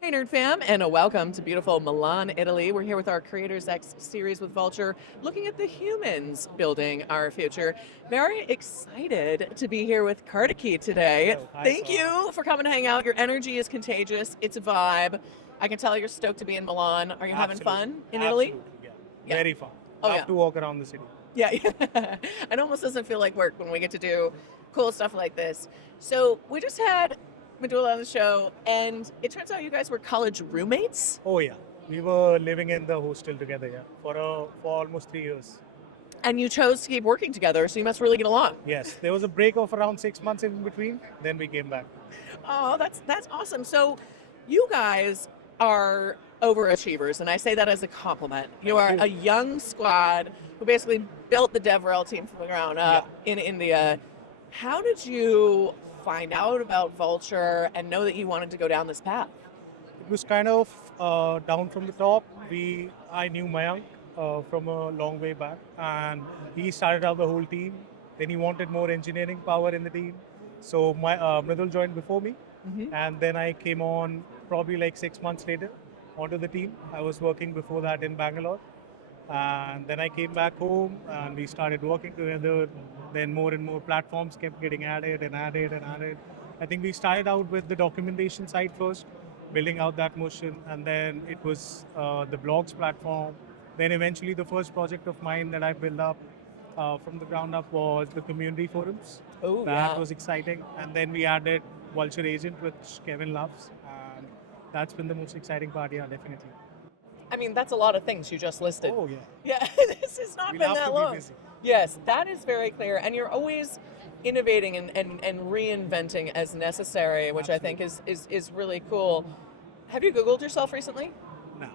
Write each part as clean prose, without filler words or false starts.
Hey, Nerd Fam, and a welcome to beautiful Milan, Italy. We're here with our Creators X series with Vultr, looking at the humans building our future. Very excited to be here with Kartikey today. Hello. Hi, Thank Savannah. you for coming to hang out. Your energy is contagious, it's a vibe. I can tell you're stoked to be in Milan. Are you having Absolutely. fun in Italy? Absolutely. Yeah. Yeah. Very fun. Oh, Love yeah. to walk around the city. Yeah. It almost doesn't feel like work when we get to do cool stuff like this. So, we just had Medulla on the show, and it turns out you guys were college roommates. Oh yeah. We were living in the hostel together, yeah, for almost 3 years. And you chose to keep working together, so you must really get along. Yes. There was a break of around 6 months in between. Then we came back. Oh, that's awesome. So you guys are overachievers, and I say that as a compliment. You are Thank a you. young squad who basically built the DevRel team from the ground up in India. How did you find out about Vulture and know that you wanted to go down this path? It was kind of down from the top. I knew Mayank from a long way back, and he started out the whole team. Then he wanted more engineering power in the team, so Mridul joined before me, Hmm. and then I came on probably like 6 months later onto the team. I was working before that in Bangalore, and then I came back home and we started working together. Then more and more platforms kept getting added and added and added. I think we started out with the documentation side first, building out that motion, and then it was the blogs platform. Then eventually the first project of mine that I built up from the ground up was the community forums. Oh, That yeah. was exciting. And then we added Vulture Agent, which Kevin loves. And that's been the most exciting part, yeah, definitely. I mean, that's a lot of things you just listed. Oh, yeah. Yeah, this has not We been love that to be long. busy. Yes, that is very clear. And you're always innovating and reinventing as necessary, which I think Absolutely. is really cool. Have you Googled yourself recently? No,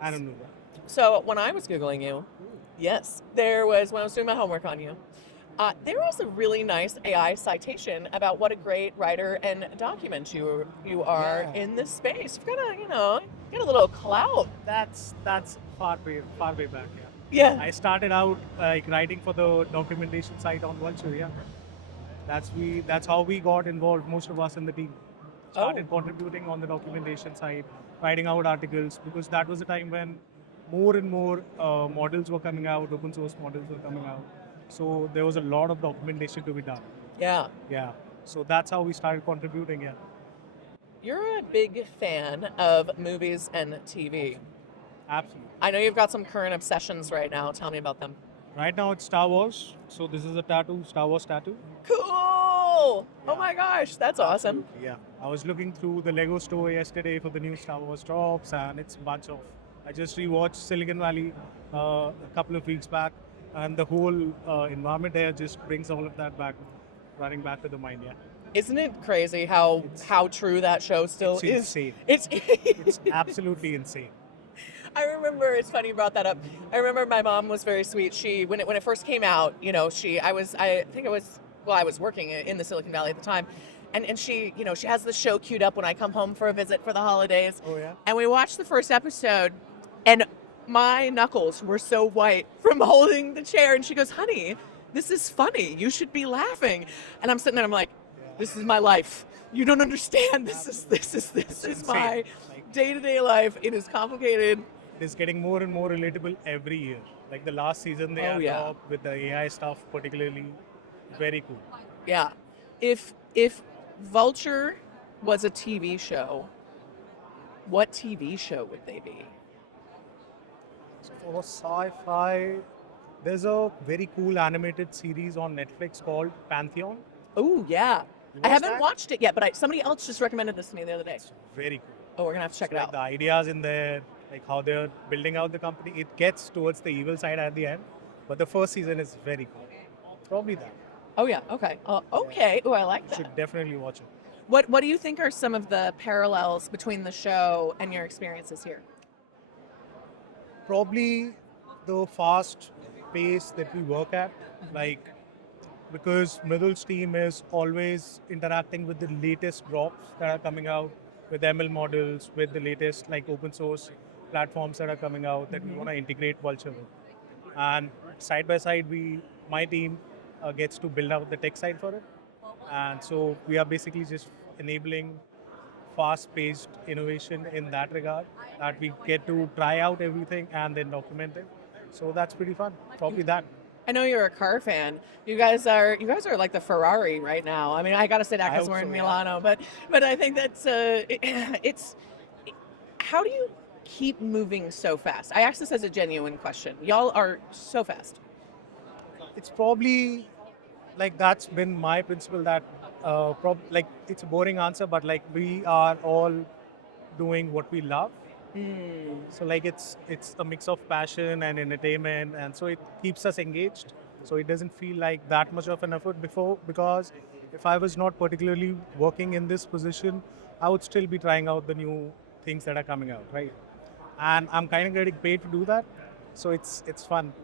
I don't know that. So when I was Googling you, yes, there was, when I was doing my homework on you, there was a really nice AI citation about what a great writer and document you are Yeah, in this space. You've got a, get a little clout. that's far way back. Yeah, Yeah. I started out like writing for the documentation site on Vulture. Yeah, that's how we got involved. Most of us in the team Oh. started contributing on the documentation side, writing out articles because that was a time when more and more models were coming out, open source models were coming out. So there was a lot of documentation to be done. Yeah. Yeah, so that's how we started contributing. Yeah, You're a big fan of movies and TV. absolutely. I know you've got some current obsessions right now. Tell me about them. Right now it's Star Wars. So this is a tattoo, Star Wars tattoo. Cool. Oh Yeah, my gosh, that's awesome. absolutely. Yeah. I was looking through the Lego store yesterday for the new Star Wars drops, and it's a bunch of. I just rewatched Silicon Valley a couple of weeks back, and the whole environment there just brings all of that back, running back to the mind. Yeah. Isn't it crazy how It's how true that show still it's is? insane. It's It's absolutely insane. I remember, it's funny you brought that up. I remember my mom was very sweet. She when it first came out, I think it was, well, I was working in the Silicon Valley at the time. And she, she has the show queued up when I come home for a visit for the holidays. Oh yeah. And we watched the first episode, and my knuckles were so white from holding the chair, and she goes, "Honey, this is funny. You should be laughing." And I'm sitting there, I'm like, Yeah. "This is my life. You don't understand. This It's is insane. my Like day-to-day life. It is complicated." it is getting more and more relatable every year. Like the last season they Oh had yeah. up with the AI stuff, particularly very cool. Yeah. If Vulture was a TV show, what TV show would they be? So for sci-fi, there's a very cool animated series on Netflix called Pantheon. Oh yeah. You I watch haven't that? watched it yet, but somebody else just recommended this to me the other day. It's very cool. Oh, we're gonna have to check So it like out. the ideas in there, like how they're building out the company, it gets towards the evil side at the end. But the first season is very cool. Probably that. Oh yeah. Okay. Yeah. Okay. Oh, I like You that. should definitely watch it. What do you think are some of the parallels between the show and your experiences here? Probably the fast pace that we work at, like because Mridul's team is always interacting with the latest drops that are coming out, with ML models, with the latest like open source platforms that are coming out that we Hmm. want to integrate Vulture with. And side by side, my team gets to build out the tech side for it, and so we are basically just enabling fast-paced innovation in that regard, that we get to try out everything and then document it. So that's pretty fun. Probably that. I know you're a car fan. You guys are like the Ferrari right now. I mean, I got to say that I because hope we're in so, yeah. Milano, but I think that's it's how do you keep moving so fast? I ask this as a genuine question. Y'all are so fast. It's probably like that's been my principle that like it's a boring answer, but like we are all doing what we love. Mm. So like it's a mix of passion and entertainment, and so it keeps us engaged. So it doesn't feel like that much of an effort before, because if I was not particularly working in this position, I would still be trying out the new things that are coming out, right? And I'm kind of getting paid to do that, so it's fun.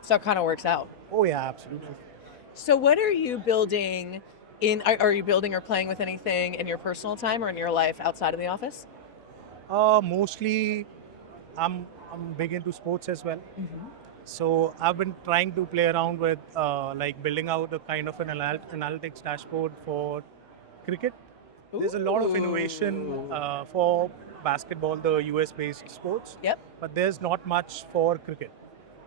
So it kind of works out. Oh yeah, absolutely. So what are you building are you building or playing with anything in your personal time or in your life outside of the office? Mostly, I'm big into sports as well. Mm-hmm. So I've been trying to play around with like building out a kind of an analytics dashboard for cricket. There's a lot of innovation Ooh. for basketball, the US-based sports, Yep. but there's not much for cricket.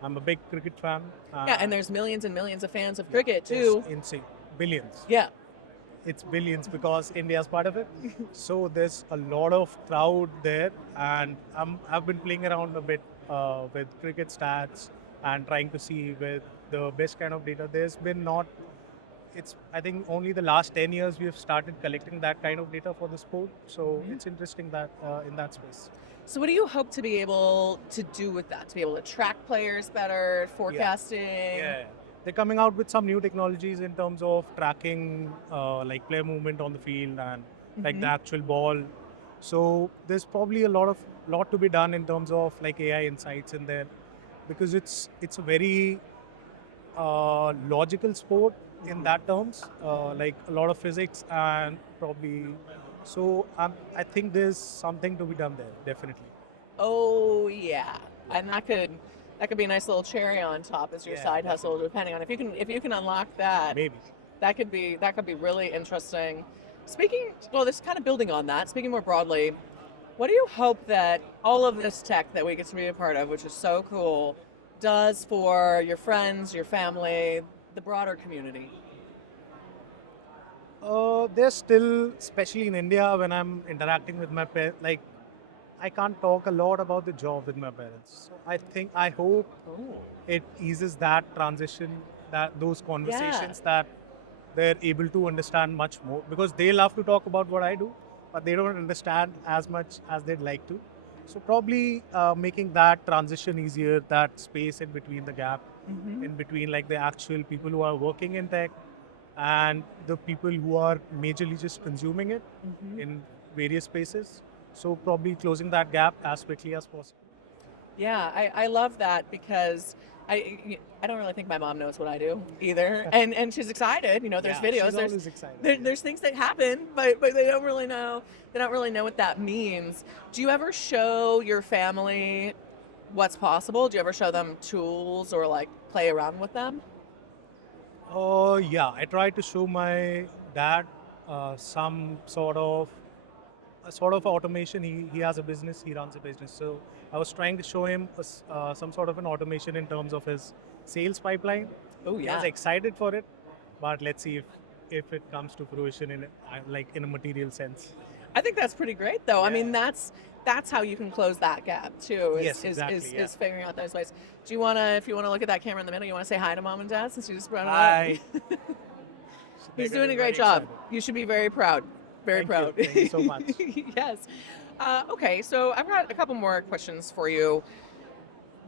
I'm a big cricket fan. Yeah, and there's millions and millions of fans of cricket too. It's insane, billions. Yeah. It's billions because India's part of it. So there's a lot of crowd there, and I've been playing around a bit with cricket stats and trying to see with the best kind of data. There's been not. It's I think only the last 10 years we have started collecting that kind of data for the sport. So it's interesting that in that space. So what do you hope to be able to do with that? To be able to track players better, forecasting? Yeah. They're coming out with some new technologies in terms of tracking like player movement on the field and like the actual ball. So there's probably a lot to be done in terms of like AI insights in there, because it's a very logical sport in that terms, like a lot of physics and probably. So I think there's something to be done there, definitely. Oh yeah, and that could be a nice little cherry on top as your Yeah, side hustle, depending on if you can unlock that. Maybe. That could be really interesting. Well, this is kind of building on that. Speaking more broadly, what do you hope that all of this tech that we get to be a part of, which is so cool, does for your friends, your family, the broader community? There's still, especially in India, when I'm interacting with my parents, like I can't talk a lot about the job with my parents. So I hope Oh. it eases that transition, that those conversations, Yeah. that they're able to understand much more, because they love to talk about what I do, but they don't understand as much as they'd like to. So probably making that transition easier, that space in between the gap, in between like the actual people who are working in tech and the people who are majorly just consuming it in various spaces. So probably closing that gap as quickly as possible. Yeah, I love that because I don't really think my mom knows what I do either, and she's excited. There's Yeah, videos. she's There's always excited. there's things that happen, but they don't really know. They don't really know what that means. Do you ever show your family what's possible? Do you ever show them tools or like play around with them? Oh yeah, I try to show my dad some sort of automation. He has a business. He runs a business. So I was trying to show him some sort of an automation in terms of his sales pipeline. Oh He yeah. was excited for it, but let's see if it comes to fruition in a material sense. I think that's pretty great, though. I mean, Yeah. that's how you can close that gap too. Yes, exactly, yeah. Is figuring out those ways. Do you wanna, if you wanna look at that camera in the middle, you wanna say hi to mom and dad since you just brought it Hi. up? They're He's gonna doing be a great very job. excited. You should be very proud. Very Thank proud. you. Thank you so much. Yes. Okay, so I've got a couple more questions for you.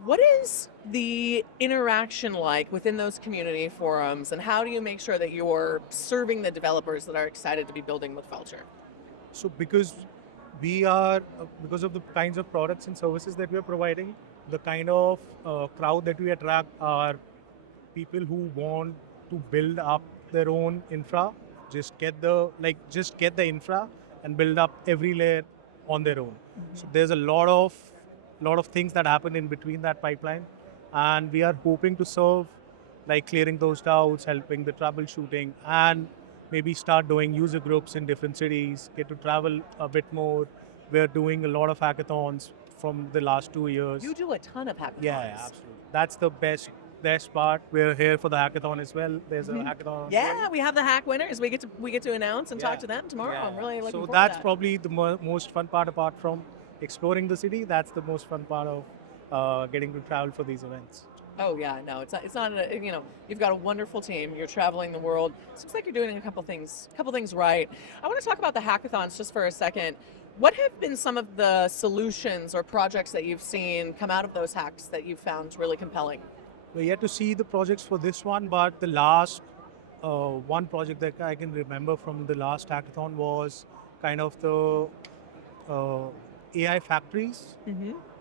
What is the interaction like within those community forums, and how do you make sure that you're serving the developers that are excited to be building with Vultr? So because because of the kinds of products and services that we are providing, the kind of crowd that we attract are people who want to build up their own infra, just get the infra and build up every layer on their own. So there's a lot of things that happen in between that pipeline, and we are hoping to serve like clearing those doubts, helping the troubleshooting, and maybe start doing user groups in different cities, get to travel a bit more. We're doing a lot of hackathons from the last 2 years. You do a ton of hackathons. Yeah, absolutely. That's the best part. We're here for the hackathon as well. There's a hackathon. Yeah, we have the hack winners. We get to announce and talk to them tomorrow. Yeah. I'm really looking So forward that's to that. probably the most fun part apart from exploring the city. That's the most fun part of getting to travel for these events. Oh yeah, no, it's not you've got a wonderful team. You're traveling the world. It looks like you're doing a couple things right. I want to talk about the hackathons just for a second. What have been some of the solutions or projects that you've seen come out of those hacks that you found really compelling? We're yet to see the projects for this one, but the last one project that I can remember from the last hackathon was kind of the AI factories,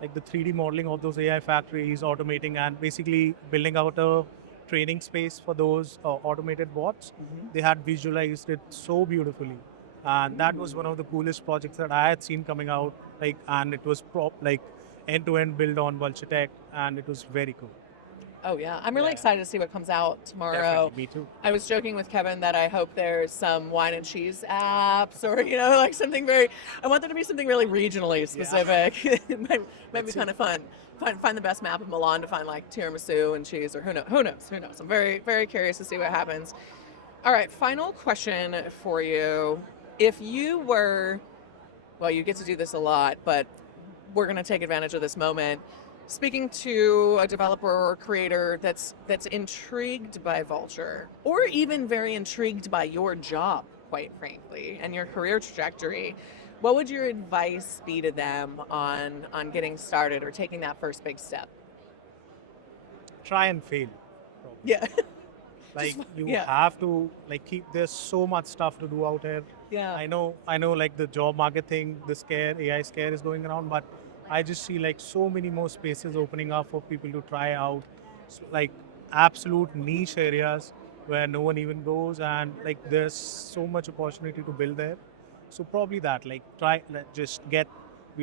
like the 3D modeling of those AI factories, automating and basically building out a training space for those automated bots. They had visualized it so beautifully. And that was one of the coolest projects that I had seen coming out, and it was end-to-end built on Vultr Tech, and it was very cool. Oh yeah, I'm really excited to see what comes out tomorrow. Definitely, me too. I was joking with Kevin that I hope there's some wine and cheese apps, or like something I want there to be something really regionally specific. It might be kind of fun. Find the best map of Milan to find like tiramisu and cheese, or who knows. I'm very, very curious to see what happens. All right, final question for you. If you were, well, you get to do this a lot, but we're going to take advantage of this moment. Speaking to a developer or creator that's intrigued by Vultr, or even very intrigued by your job, quite frankly, and your career trajectory, what would your advice be to them on getting started or taking that first big step? Try and fail. Probably. Yeah. You have to keep. There's so much stuff to do out here. Yeah. I know the job market thing, the AI scare is going around, but I just see so many more spaces opening up for people to try out, absolute niche areas where no one even goes, and there's so much opportunity to build there. So probably that, we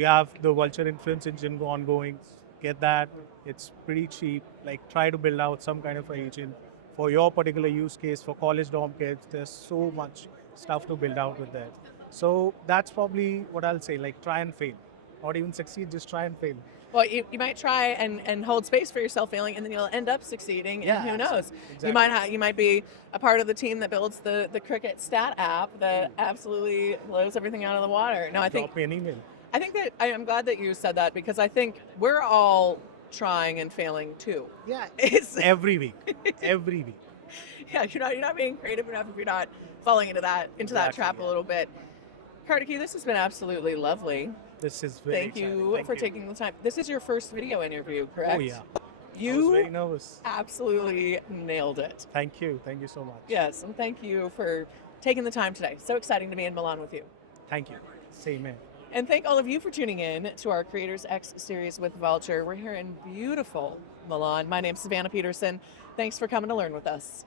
have the Vultr Inference Engine ongoing, get that, it's pretty cheap, try to build out some kind of an agent for your particular use case, for college dorm kids. There's so much stuff to build out with that. So that's probably what I'll say, try and fail. Not even succeed, just try and fail. Well, you might try and hold space for yourself failing, and then you'll end up succeeding. And who knows? Exactly. You might be a part of the team that builds the Cricket Stat app that absolutely blows everything out of the water. No, Drop me an email. I think that I'm glad that you said that, because I think we're all trying and failing too. Yeah, it's every week. Every week. Yeah, you're not being creative enough if you're not falling into that trap a little bit. Kartikey, this has been absolutely lovely. This is very Thank you for taking the time. This is your first video interview, correct? Oh yeah. You I was very nervous. absolutely nailed it. Thank you so much. Yes, and thank you for taking the time today. So exciting to be in Milan with you. Thank you. Same here. And thank all of you for tuning in to our Creators X series with Vultr. We're here in beautiful Milan. My name's Savannah Peterson. Thanks for coming to learn with us.